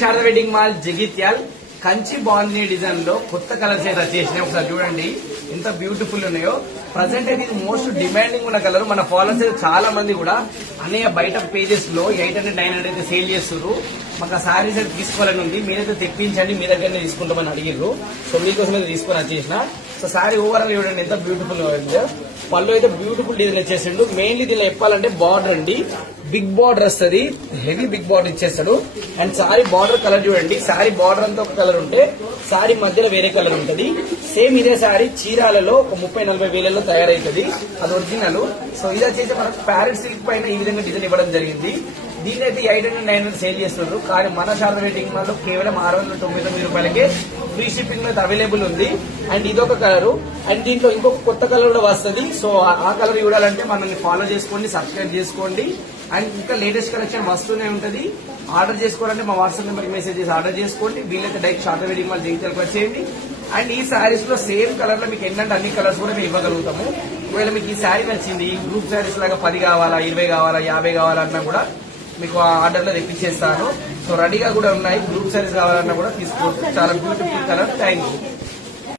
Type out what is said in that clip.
Sharada wedding mall Jagtial Kanchi bandhani design లో కొత్త colours అయితే వచ్చేసినాయి. ఒకసారి చూడండి ఎంత బ్యూటిఫుల్ ఉన్నాయో. ప్రజెంట్ అయితే ఇది మోస్ట్ డిమాండింగ్ ఉన్న కలర్. మన ఫాలోవర్స్ అయితే చాలా మంది కూడా అనేక బయట పేజెస్ లో 800, 900 అయితే సేల్ చేస్తున్నారు. మాకు ఆ సారీస్ అయితే తీసుకోవాలని ఉంది. మీరైతే తెప్పించండి, మీ దగ్గరనే తీసుకుంటామని అడిగిర్రు. సో మీకోసం అయితే తీసుకొని వచ్చేసిన. సో సారీ ఓవరాల్ చూడండి ఎంత బ్యూటిఫుల్ ఉంది. పళ్ళు అయితే బ్యూటిఫుల్ డిజైన్ వచ్చేసిండు. మెయిన్లీ దీనిలో చెప్పాలంటే బార్డర్ అండి, బిగ్ బార్డర్ వస్తుంది, హెవీ బిగ్ బార్డర్ ఇచ్చేస్తాడు. అండ్ సారీ బార్డర్ కలర్ చూడండి, సారీ బార్డర్ అంతా ఒక కలర్ ఉంటే సారీ మధ్యలో వేరే కలర్ ఉంటుంది. సేమ్ ఇదే సారీ చీరాలలో ఒక 30-40 వేలలో తయారైతుంది, అది ఒరిజినల్. సో ఇది వచ్చేసి మనకు ప్యారెట్ సిల్క్ పైన ఈ విధంగా డిజైన్ ఇవ్వడం జరిగింది. దీన్ని అయితే 800, 900 సేల్ చేస్తున్నారు. కానీ మన శారద వెడ్డింగ్ మాల్ లో కేవలం 699 రూపాయలకే ఫ్రీ షిప్పింగ్ అయితే అవైలబుల్ ఉంది. అండ్ ఇదొక కలర్. అండ్ దీంట్లో ఇంకొక కొత్త కలర్ కూడా వస్తుంది. సో ఆ కలర్ చూడాలంటే మనల్ని ఫాలో చేసుకోండి, సబ్స్క్రైబ్ చేసుకోండి. అండ్ ఇంకా లేటెస్ట్ కలెక్షన్ వస్తూనే ఉంటది. ఆర్డర్ చేసుకోవాలంటే మా వాట్సాప్ నెంబర్ మెసేజ్ చేసి ఆర్డర్ చేసుకోండి. వీళ్ళైతే డైరెక్ట్ శారద వెడ్డింగ్ మాల్ జగిత్యాలకు వచ్చేయండి. అండ్ ఈ శారీస్ లో సేమ్ కలర్ లో మీకు ఏంటంటే అన్ని కలర్స్ కూడా మేము ఇవ్వగలుగుతాము. ఒకవేళ మీకు ఈ శారీ నచ్చింది, గ్రూప్ శారీస్ లాగా 10 కావాలా, 20 కావాలా, 50 కావాలన్నా కూడా మీకు ఆర్డర్ లో తెప్పించేస్తాను. సో రెడీగా కూడా ఉన్నాయి. గ్రూప్ శారీస్ కావాలన్నా కూడా తీసుకోవచ్చు. చాలా బ్యూటిఫుల్ కలర్. Thank you.